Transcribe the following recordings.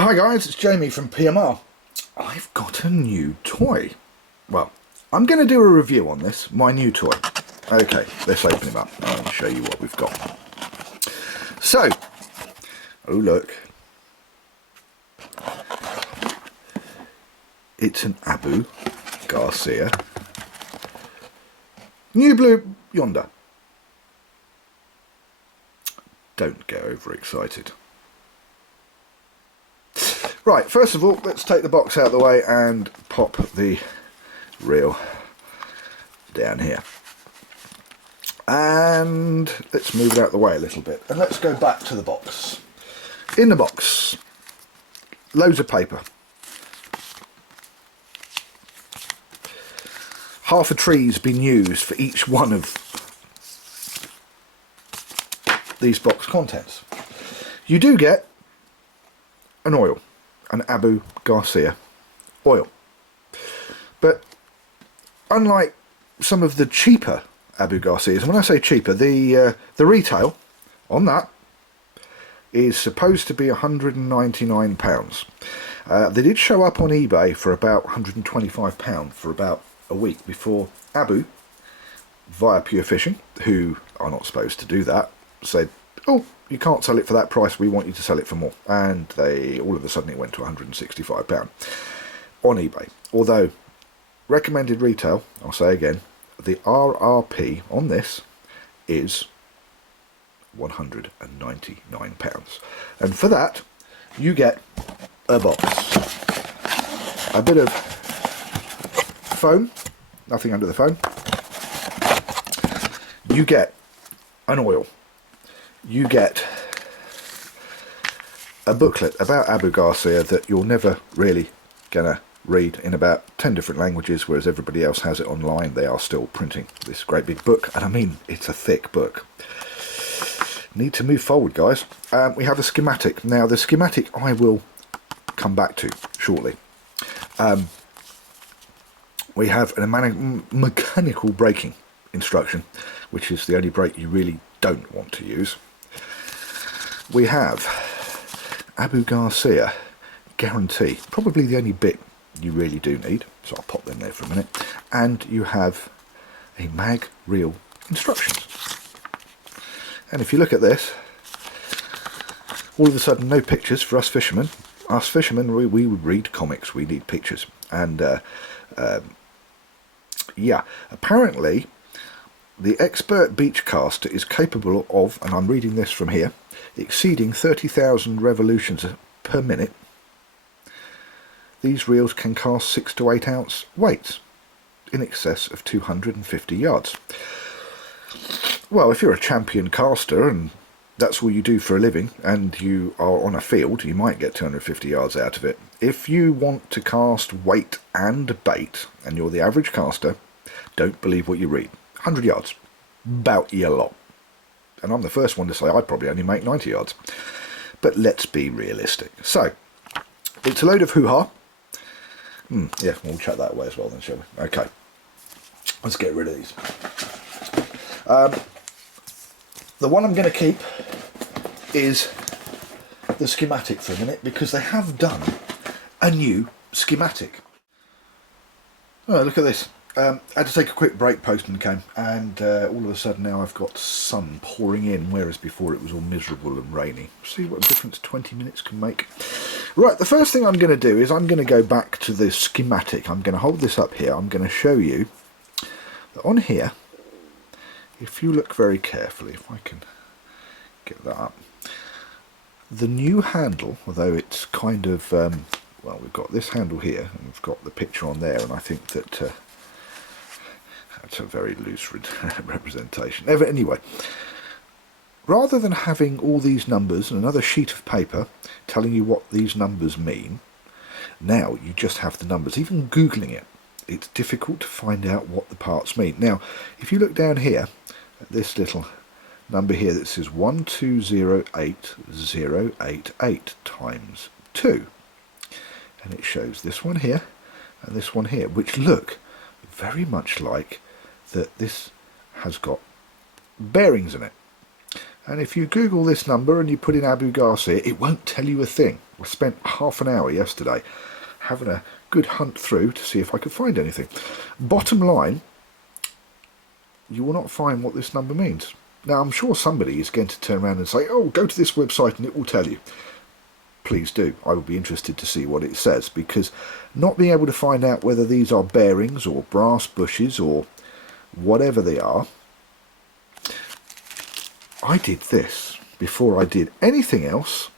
Hi guys, it's Jamie from PMR. I've got a new toy. Well, I'm going to do a review on this, my new toy. Okay, let's open him up and show you what we've got. So, oh look. It's an Abu Garcia New Blue Yonder. Don't get overexcited. Right, first of all, let's take the box out of the way and pop the reel down here. And let's move it out of the way a little bit. And let's go back to the box. In the box, loads of paper. Half a tree's been used for each one of these box contents. You do get an oil. An Abu Garcia oil. But unlike some of the cheaper Abu Garcias, and when I say cheaper, the retail on that is supposed to be £199. They did show up on eBay for about £125 for about a week before Abu, via Pure Fishing, who are not supposed to do that, said, oh, you can't sell it for that price, we want you to sell it for more. And they all of a sudden it went to £165 on eBay. Although recommended retail, I'll say again, the RRP on this is £199. And for that you get a box, a bit of foam, nothing under the foam, you get an oil, you get a booklet about Abu Garcia that you're never really gonna read in about 10 different languages, whereas everybody else has it online. They are still printing this great big book, and I mean, it's a thick book. Need to move forward, guys. We have a schematic. Now the schematic I will come back to shortly. We have a mechanical braking instruction, which is the only brake you really don't want to use. We have Abu Garcia guarantee, probably the only bit you really do need, so I'll pop them there for a minute. And you have a mag reel instructions. And if you look at this, all of a sudden no pictures for us fishermen. Us fishermen, we read comics, we need pictures. And yeah, apparently the expert beach caster is capable of, and I'm reading this from here, exceeding 30,000 revolutions per minute. These reels can cast 6 to 8 ounce weights in excess of 250 yards. Well, if you're a champion caster and that's all you do for a living and you are on a field, you might get 250 yards out of it. If you want to cast weight and bait and you're the average caster, don't believe what you read. 100 yards, about your lot. And I'm the first one to say I'd probably only make 90 yards. But let's be realistic. So, it's a load of hoo-ha. Yeah, we'll chuck that away as well then, shall we? Okay, let's get rid of these. The one I'm going to keep is the schematic for a minute, because they have done a new schematic. Oh, look at this. I had to take a quick break, postman came, and all of a sudden now I've got sun pouring in, whereas before it was all miserable and rainy. See what a difference 20 minutes can make. Right, the first thing I'm going to do is I'm going to go back to the schematic. I'm going to hold this up here. I'm going to show you that on here, if you look very carefully, if I can get that up, the new handle, although it's kind of, well, we've got this handle here, and we've got the picture on there, and I think that that's a very loose representation. Anyway, rather than having all these numbers and another sheet of paper telling you what these numbers mean, now you just have the numbers. Even Googling it, it's difficult to find out what the parts mean. Now, if you look down here at this little number here that says 1208088 times 2, and it shows this one here and this one here, which look very much like that this has got bearings in it. And if you Google this number and you put in Abu Garcia, it won't tell you a thing. I spent half an hour yesterday having a good hunt through to see if I could find anything. Bottom line, you will not find what this number means. Now, I'm sure somebody is going to turn around and say, oh, go to this website and it will tell you. Please do. I would be interested to see what it says, because not being able to find out whether these are bearings or brass bushes or whatever they are, I did this before I did anything else.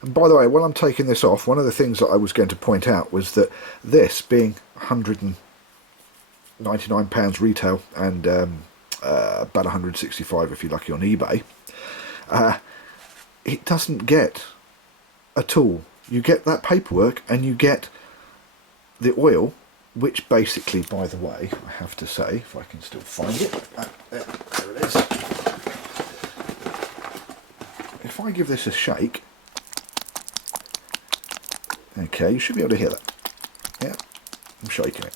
And by the way, while I'm taking this off, one of the things that I was going to point out was that this being £199 retail and about 165 if you're lucky on eBay, it doesn't get a tool. You get that paperwork and you get the oil, which basically, by the way, I have to say, if I can still find it, there it is. If I give this a shake, okay, you should be able to hear that. Yeah, I'm shaking it.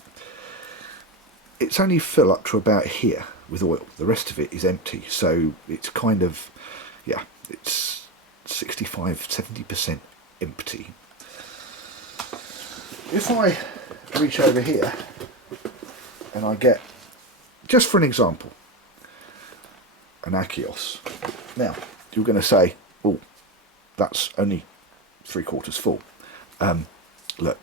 It's only fill up to about here with oil. The rest of it is empty, so it's kind of, yeah, it's 65–70% empty. If I reach over here and I get, just for an example, an Achios. Now, you're going to say, oh, that's only 3/4 full. Look,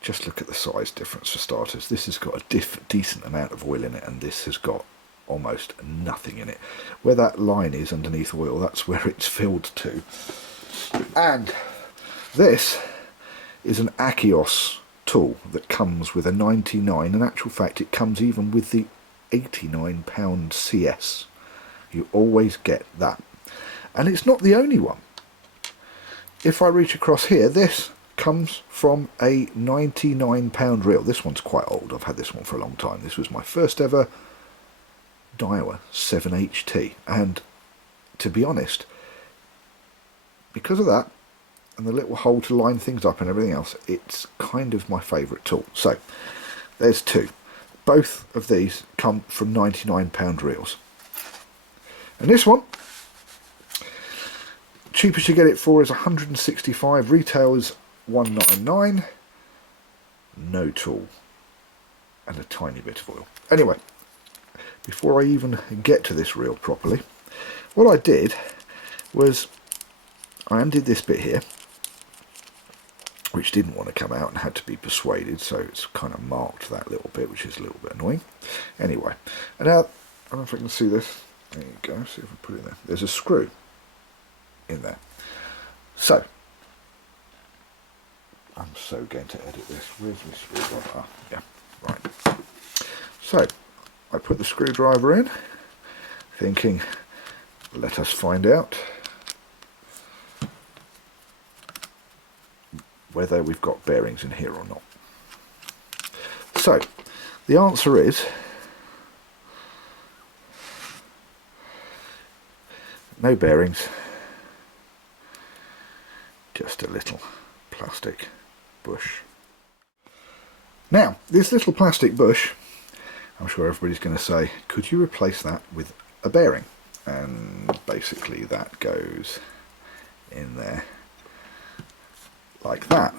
just look at the size difference for starters. This has got a decent amount of oil in it, and this has got almost nothing in it. Where that line is underneath oil, that's where it's filled to. And this is an Achios tool that comes with a 99. In actual fact, it comes even with the £89 CS. You always get that. And it's not the only one. If I reach across here, this comes from a £99 reel. This one's quite old. I've had this one for a long time. This was my first ever Daiwa 7HT. And to be honest, because of that, and the little hole to line things up and everything else, it's kind of my favourite tool. So, there's two. Both of these come from £99 reels. And this one, cheapest you get it for is 165, retail is 199, no tool, and a tiny bit of oil. Anyway, before I even get to this reel properly, what I did was I undid this bit here, which didn't want to come out and had to be persuaded, so it's kind of marked that little bit, which is a little bit annoying. Anyway, and now, I don't know if I can see this. There you go, see if I put it there. There's a screw in there. So, I'm so going to edit this. Where's my screwdriver? Yeah, right. So, I put the screwdriver in, thinking, let us find out whether we've got bearings in here or not. So, the answer is no bearings, just a little plastic bush. Now, this little plastic bush, I'm sure everybody's going to say, could you replace that with a bearing? And basically that goes in there like that.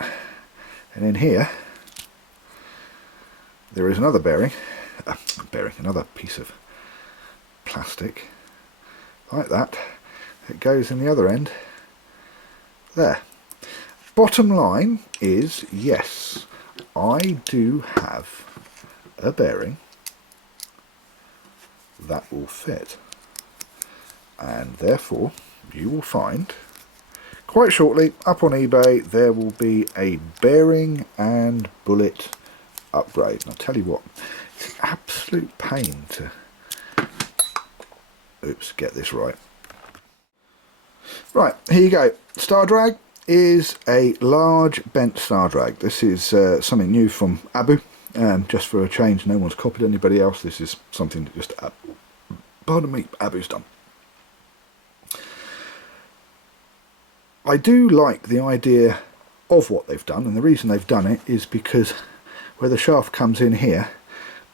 And in here there is another bearing, another piece of plastic like that. It goes in the other end there. Bottom line is, yes, I do have a bearing that will fit, and therefore you will find quite shortly up on eBay there will be a bearing and bullet upgrade. And I'll tell you what, it's an absolute pain to get this right. Right, here you go. Star drag is a large bent star drag. This is something new from Abu, just for a change. No one's copied anybody else. This is something that just pardon me, Abu's done. I do like the idea of what they've done, and the reason they've done it is because where the shaft comes in here,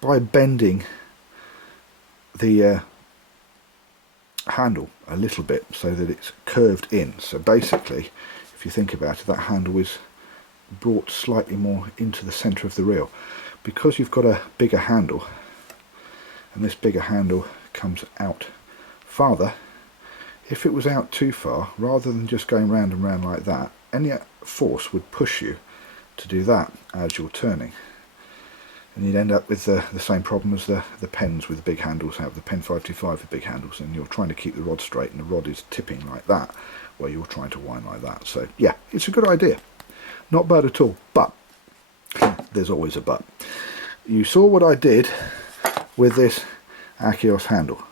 by bending the handle a little bit so that it's curved in. So basically, if you think about it, that handle is brought slightly more into the centre of the reel. Because you've got a bigger handle, and this bigger handle comes out farther, if it was out too far, rather than just going round and round like that, any force would push you to do that as you're turning. And you'd end up with the same problem as the pens with the big handles have, the Pen 525 with big handles, and you're trying to keep the rod straight and the rod is tipping like that, where you're trying to wind like that. So yeah, it's a good idea. Not bad at all, but there's always a but. You saw what I did with this Achios handle,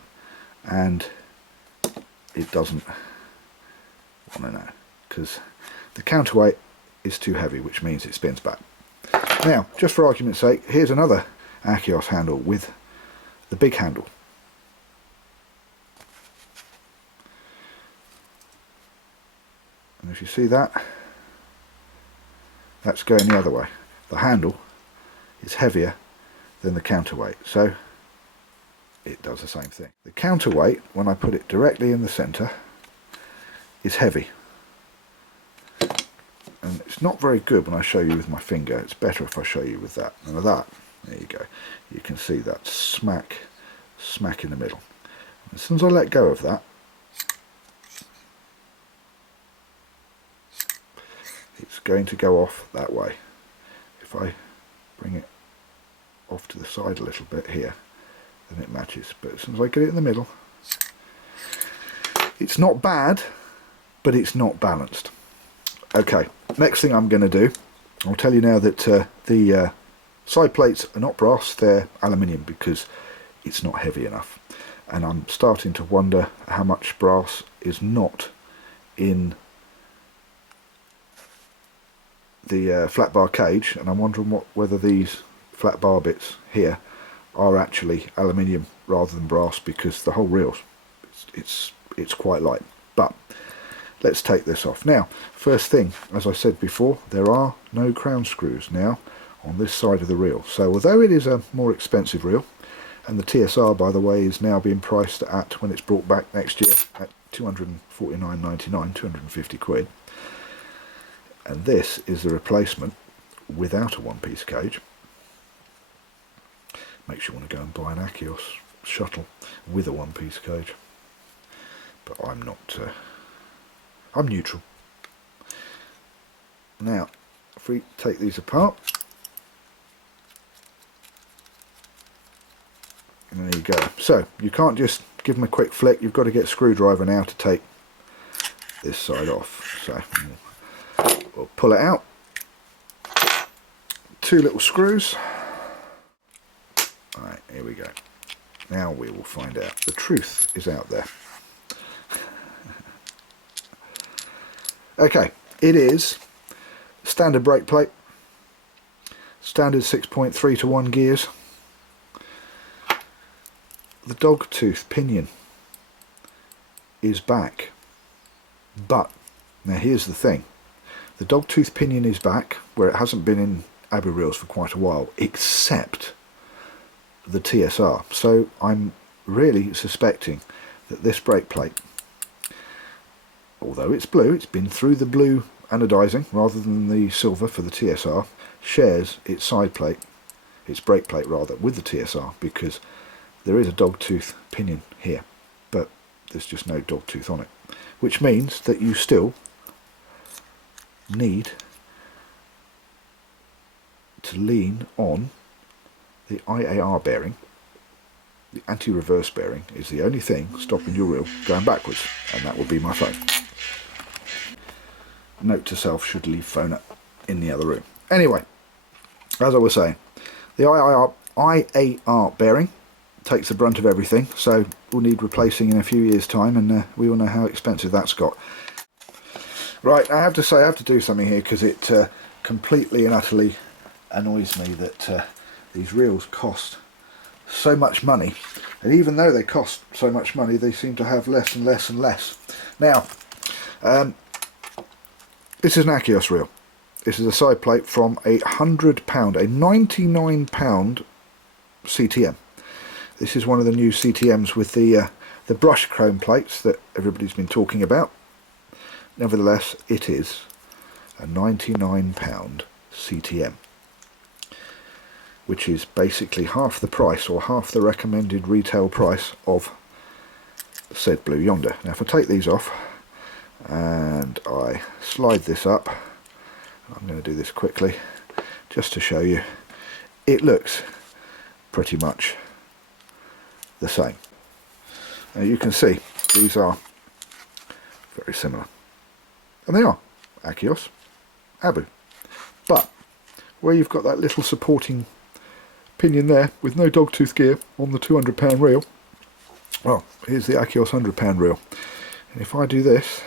and it doesn't want to know, because the counterweight is too heavy, which means it spins back. Now, just for argument's sake, here's another Achios handle with the big handle. And if you see that, that's going the other way. The handle is heavier than the counterweight, so it does the same thing. The counterweight, when I put it directly in the centre, is heavy. And it's not very good when I show you with my finger. It's better if I show you with that. And with that, there you go. You can see that smack in the middle. And as soon as I let go of that, it's going to go off that way. If I bring it off to the side a little bit here, then it matches. But as soon as I get it in the middle, it's not bad, but it's not balanced. Okay, next thing I'm going to do, I'll tell you now that the side plates are not brass, they're aluminium, because it's not heavy enough. And I'm starting to wonder how much brass is not in the flat bar cage, and I'm wondering whether these flat bar bits here are actually aluminium rather than brass, because the whole reel, it's quite light. But let's take this off. Now, first thing, as I said before, there are no crown screws now on this side of the reel. So although it is a more expensive reel, and the TSR, by the way, is now being priced at, when it's brought back next year, at £249.99, 250 quid. And this is the replacement without a one-piece cage. Makes you want to go and buy an Achios shuttle with a one-piece cage. But I'm not... I'm neutral. Now, if we take these apart, and there you go. So, you can't just give them a quick flick, you've got to get a screwdriver now to take this side off. So, we'll pull it out. Two little screws. Alright, here we go. Now we will find out. The truth is out there. Okay, it is standard brake plate, standard 6.3 to 1 gears. The dog tooth pinion is back, but now here's the thing, the dog tooth pinion is back where it hasn't been in Abbey reels for quite a while, except the TSR. So I'm really suspecting that this brake plate, although it's blue, it's been through the blue anodizing rather than the silver for the TSR, shares its side plate, its brake plate rather, with the TSR, because there is a dog tooth pinion here, but there's just no dog tooth on it, which means that you still need to lean on the IAR bearing. The anti-reverse bearing is the only thing stopping your reel going backwards, and that would be my phone. Note to self, should leave phone in the other room. Anyway, as I was saying, the IAR bearing takes the brunt of everything, so we'll need replacing in a few years' time, and we all know how expensive that's got. Right, I have to say, I have to do something here, because it completely and utterly annoys me that these reels cost so much money, and even though they cost so much money, they seem to have less and less and less. Now, this is an Achios reel. This is a side plate from £100, a £99 CTM. This is one of the new CTMs with the brush chrome plates that everybody's been talking about. Nevertheless, it is a £99 CTM, which is basically half the price, or half the recommended retail price of said blue Yonder. Now if I take these off and I slide this up, I'm going to do this quickly just to show you, it looks pretty much the same. Now you can see these are very similar, and they are Achios, Abu, but where you've got that little supporting pinion there with no dogtooth gear on the £200 reel, well, here's the Achios £100 reel, and if I do this,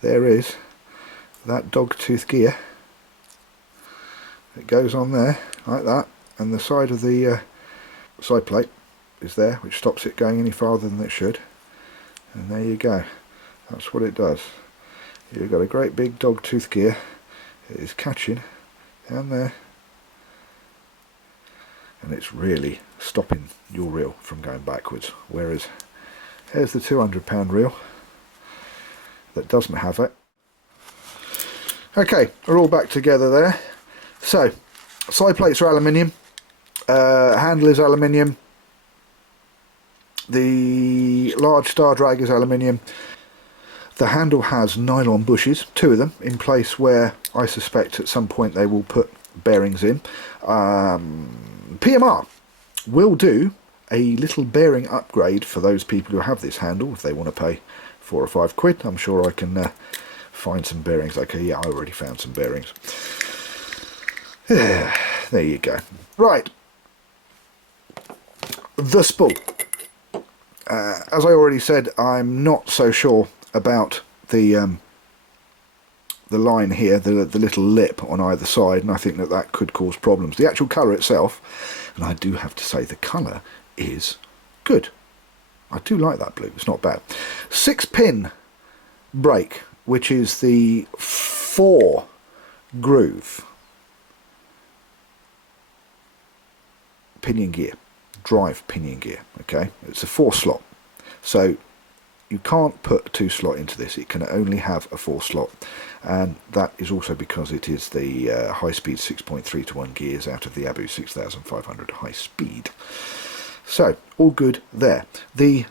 there is that dogtooth gear. It goes on there like that, and the side of the side plate is there, which stops it going any farther than it should. And there you go, that's what it does. You've got a great big dogtooth gear. It is catching down there, and it's really stopping your reel from going backwards. Whereas here's the £200 reel that doesn't have it. Okay, we're all back together there. So, side plates are aluminium, handle is aluminium, the large star drag is aluminium. The handle has nylon bushes, 2 of them, in place where I suspect at some point they will put bearings in. PMR will do a little bearing upgrade for those people who have this handle if they want to pay £4 or £5. I'm sure I can find some bearings. Okay, yeah, I already found some bearings. There you go. Right, the spool. As I already said, I'm not so sure about the line here, the little lip on either side, and I think that could cause problems. The actual colour itself, and I do have to say the colour is good. I do like that blue, it's not bad. 6-pin brake, which is the 4 groove pinion gear, drive pinion gear, okay? It's a 4 slot, so you can't put a 2 slot into this, it can only have a 4 slot, and that is also because it is the high speed 6.3 to 1 gears out of the Abu 6500 high speed. So all good there. The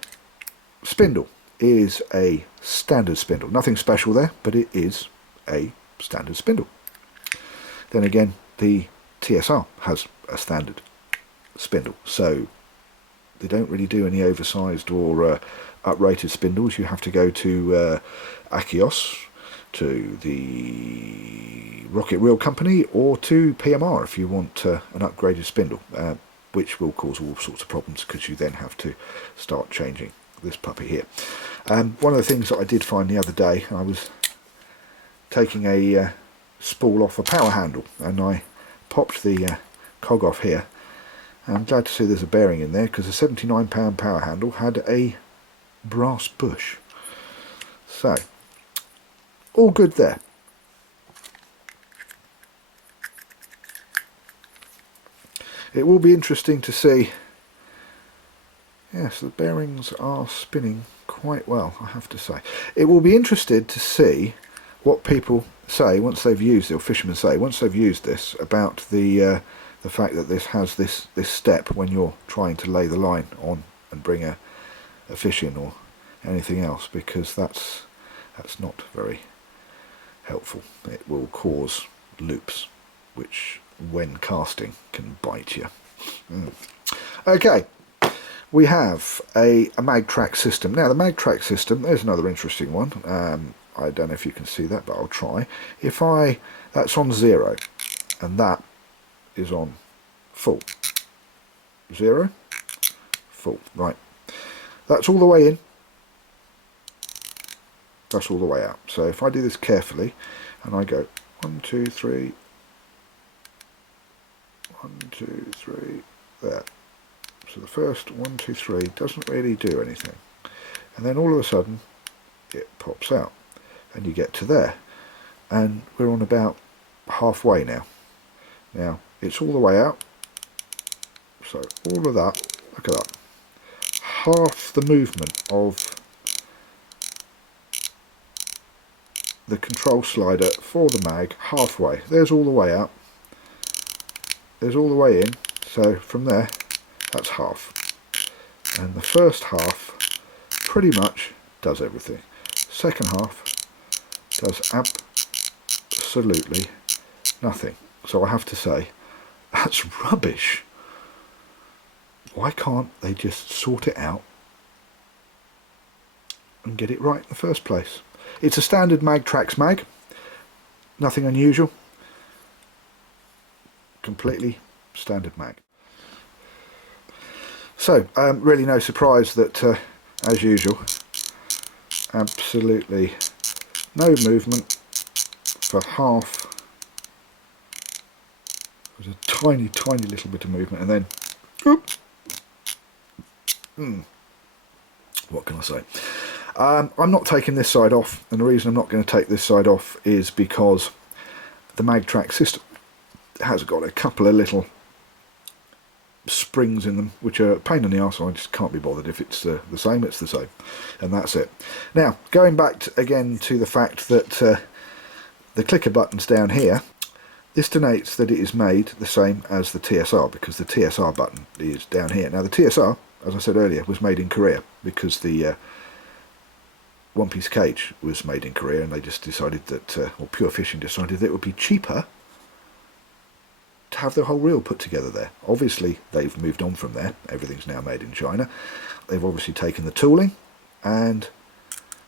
spindle is a standard spindle, nothing special there, but it is a standard spindle. Then again, the TSR has a standard spindle, so they don't really do any oversized or uprated spindles. You have to go to Achios, to the Rocket Reel Company, or to PMR if you want an upgraded spindle, which will cause all sorts of problems because you then have to start changing this puppy here. One of the things that I did find the other day, I was taking a spool off a power handle and I popped the cog off here. I'm glad to see there's a bearing in there because the £79 power handle had a brass bush. So, all good there. It will be interesting to see. Yes, the bearings are spinning quite well, I have to say. It will be interesting to see what people say once they've used it, or fishermen say once they've used this, about the fact that this has this step when you're trying to lay the line on and bring a fish in or anything else, because that's not very helpful. It will cause loops, which when casting can bite you. Okay, we have a mag track system. Now the mag track system, there's another interesting one. I don't know if you can see that, but I'll try. That's on 0 and that is on full. 0, full, right. That's all the way in. That's all the way out. So if I do this carefully and I go 1, 2, 3, 1, 2, 3, there. So the first 1, 2, 3 doesn't really do anything. And then all of a sudden it pops out and you get to there. And we're on about halfway now. Now it's all the way out So all of that, look at that, half the movement of the control slider for the mag, halfway. There's all the way out, there's all the way in, so from there, that's half. And the first half pretty much does everything. Second half does absolutely nothing. So I have to say, that's rubbish. Why can't they just sort it out and get it right in the first place? It's a standard Magtrax mag, nothing unusual, completely standard mag. So really no surprise that as usual, absolutely no movement for half. There's a tiny little bit of movement, and then what can I say? I'm not taking this side off, and the reason I'm not going to take this side off is because the Magtrax system has got a couple of little springs in them which are a pain in the arse. I just can't be bothered. If it's the same, it's the same, and that's it. Now going back again to the fact that the clicker buttons down here, this denotes that it is made the same as the TSR, because the TSR button is down here. Now the TSR, as I said earlier, was made in Korea because the one piece cage was made in Korea, and they just decided that, or Pure Fishing decided that it would be cheaper to have the whole reel put together there. Obviously they've moved on from there, everything's now made in China. They've obviously taken the tooling, and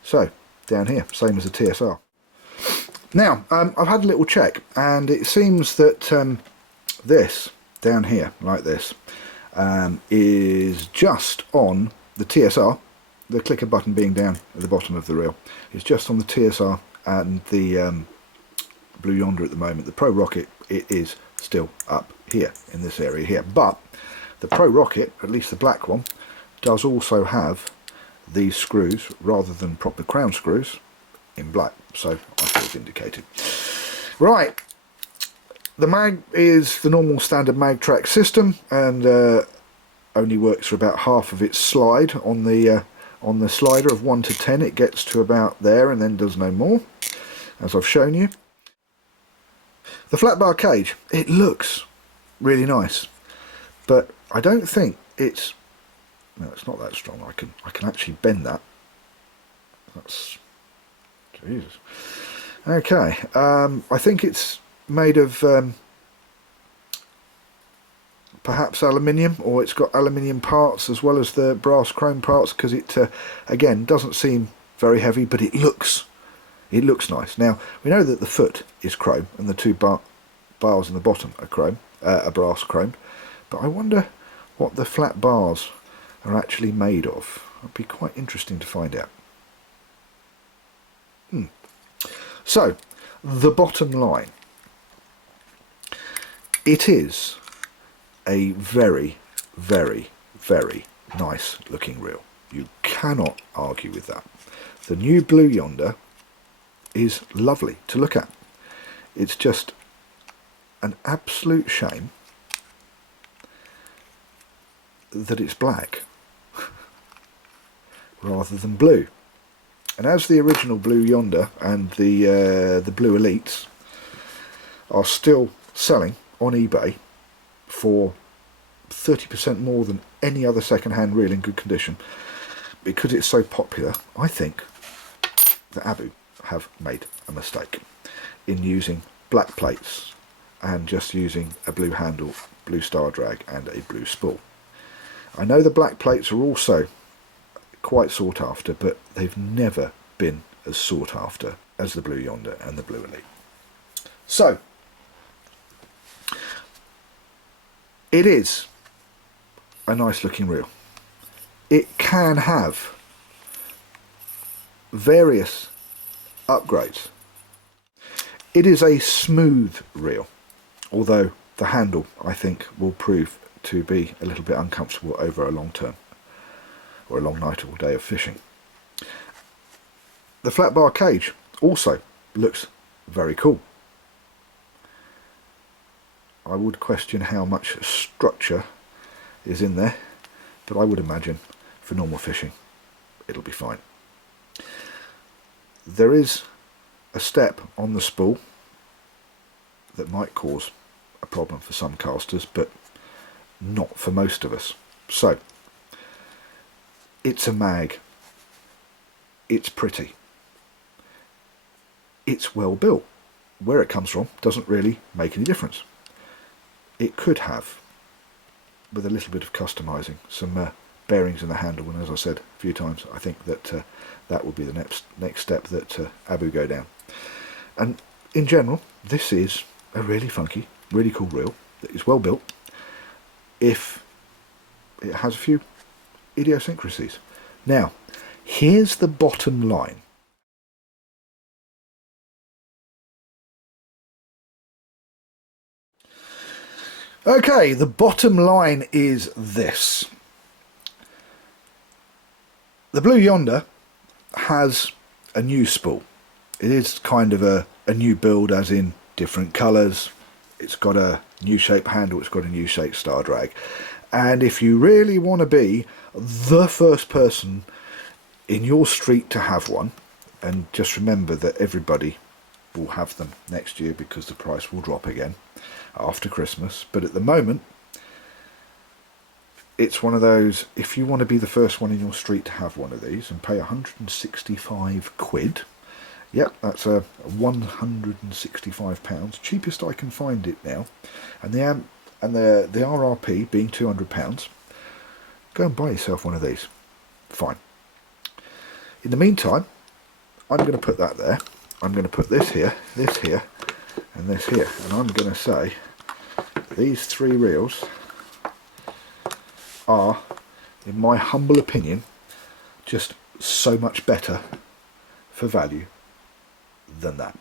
so down here, same as the TSR. Now I've had a little check, and it seems that this down here, like this, is just on the TSR. The clicker button being down at the bottom of the reel is just on the TSR and the Blue Yonder at the moment. The Pro Rocket, it is still up here in this area here, but the Pro Rocket, at least the black one, does also have these screws rather than proper crown screws in black, so I feel vindicated. Right, the mag is the normal standard Magtrax system, and only works for about half of its slide on the slider of 1 to 10. It gets to about there and then does no more, as I've shown you. The flat bar cage, it looks really nice, but I don't think it's, no, it's not that strong. I can actually bend that. That's, Jesus. Okay, I think it's made of perhaps aluminium, or it's got aluminium parts as well as the brass chrome parts, because it again doesn't seem very heavy, but it looks nice. Now we know that the foot is chrome and the two bars in the bottom are chrome, are brass chrome, but I wonder what the flat bars are actually made of. It'd be quite interesting to find out. So the bottom line, it is a very nice looking reel. You cannot argue with that. The new Blue Yonder is lovely to look at. It's just an absolute shame that it's black rather than blue. And as the original Blue Yonder and the Blue Elites are still selling on eBay for 30% more than any other second-hand reel in good condition, because it's so popular, I think that Abu have made a mistake in using black plates and just using a blue handle, blue star drag and a blue spool. I know the black plates are also quite sought after, but they've never been as sought after as the Blue Yonder and the Blue Elite. So it is a nice looking reel. It can have various upgrades. It is a smooth reel, although the handle I think will prove to be a little bit uncomfortable over a long term or a long night or day of fishing. The flat bar cage also looks very cool. I would question how much structure is in there, but I would imagine for normal fishing it'll be fine. There is a step on the spool that might cause a problem for some casters, but not for most of us. So it's a mag, it's pretty, it's well built. Where it comes from doesn't really make any difference. It could have, with a little bit of customizing, some bearings in the handle, and as I said a few times, I think that that would be the next step that Abu go down. And in general, this is a really funky, really cool reel that is well built, if it has a few idiosyncrasies. Now, here's the bottom line. Okay, the bottom line is this. The Blue Yonder has a new spool. It is kind of a new build, as in different colours. It's got a new shape handle, it's got a new shape star drag. And if you really want to be the first person in your street to have one, and just remember that everybody will have them next year because the price will drop again after Christmas, but at the moment it's one of those, if you want to be the first one in your street to have one of these and pay 165 quid, yep, that's a £165, cheapest I can find it now, and the RRP being £200, go and buy yourself one of these. Fine. In the meantime, I'm going to put that there. I'm going to put this here, and this here, and I'm going to say these three reels are, in my humble opinion, just so much better for value than that.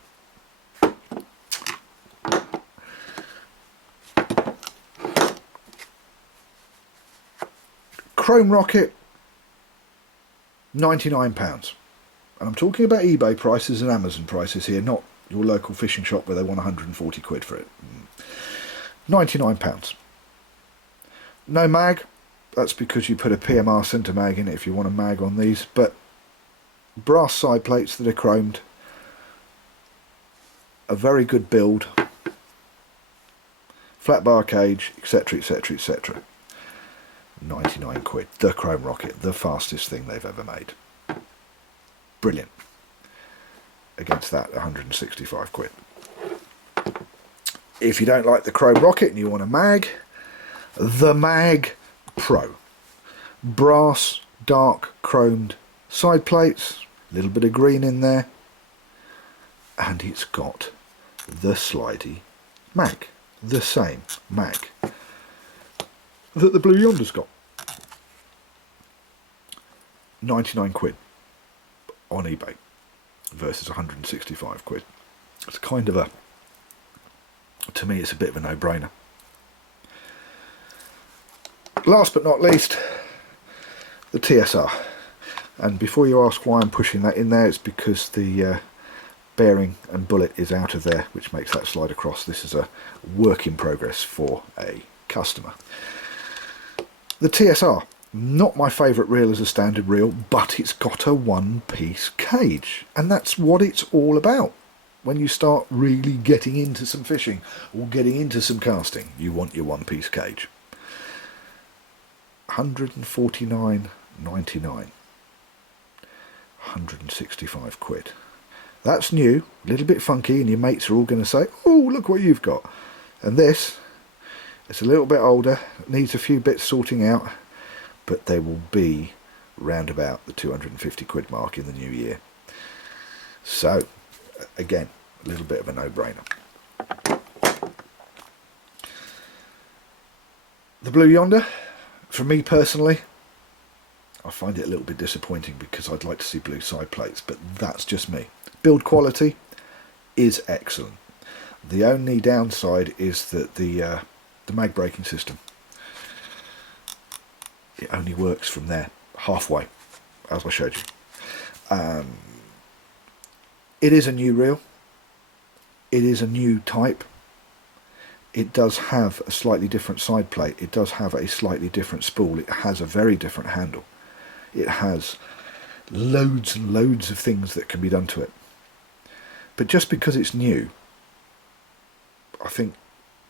Chrome Rocket, £99. And I'm talking about eBay prices and Amazon prices here, not your local fishing shop where they want 140 quid for it. £99. No mag, that's because you put a PMR centre mag in it if you want a mag on these, but brass side plates that are chromed, a very good build, flat bar cage, etc, etc, etc. 99 quid, the Chrome Rocket, the fastest thing they've ever made. Brilliant. Against that, 165 quid. If you don't like the Chrome Rocket and you want a mag, the Mag Pro. Brass, dark, chromed side plates, a little bit of green in there, and it's got the slidey mag, the same mag that the Blue Yonder's got. 99 quid on eBay versus 165 quid. It's kind of a, to me it's a bit of a no-brainer. Last but not least, the TSR. And before you ask why I'm pushing that in there, it's because the bearing and bullet is out of there, which makes that slide across. This is a work in progress for a customer. The TSR, not my favourite reel as a standard reel, but it's got a one-piece cage, and that's what it's all about. When you start really getting into some fishing or getting into some casting, you want your one-piece cage. £149.99, 165 quid. That's new, a little bit funky, and your mates are all going to say, oh, look what you've got. And this, it's a little bit older, needs a few bits sorting out, but they will be round about the 250 quid mark in the new year. So, again, a little bit of a no-brainer. The Blue Yonder, for me personally, I find it a little bit disappointing because I'd like to see blue side plates, but that's just me. Build quality is excellent. The only downside is that the mag braking system, it only works from there halfway, as I showed you. It is a new reel, it is a new type, it does have a slightly different side plate. It does have a slightly different spool. It has a very different handle. It has loads and loads of things that can be done to it. But just because it's new, I think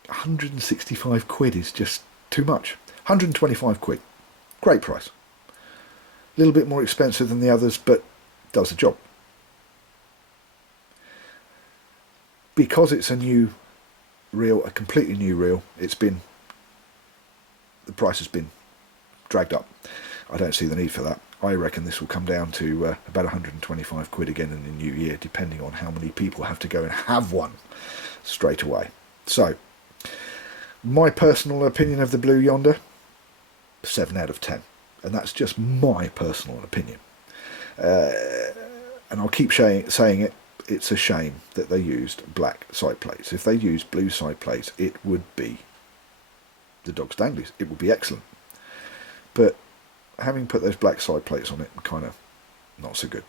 165 quid is just too much. 125 quid. Great price. A little bit more expensive than the others, but does the job. Because it's a new reel, a completely new reel, the price has been dragged up. I don't see the need for that. I reckon this will come down to about 125 quid again in the new year, depending on how many people have to go and have one straight away. So, my personal opinion of the Blue Yonder, 7 out of 10. And that's just my personal opinion. And I'll keep saying it, it's a shame that they used black side plates. If they used blue side plates, it would be the dog's danglies. It would be excellent. But having put those black side plates on it, kind of not so good.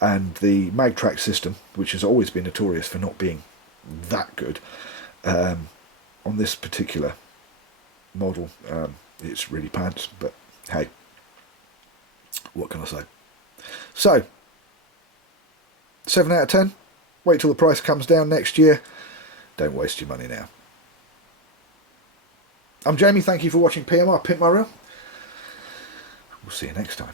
And the mag track system, which has always been notorious for not being that good, on this particular model, it's really pants, but hey, what can I say? So, 7 out of 10. Wait till the price comes down next year. Don't waste your money now. I'm Jamie, thank you for watching PMR, Pimp My Reel. We'll see you next time.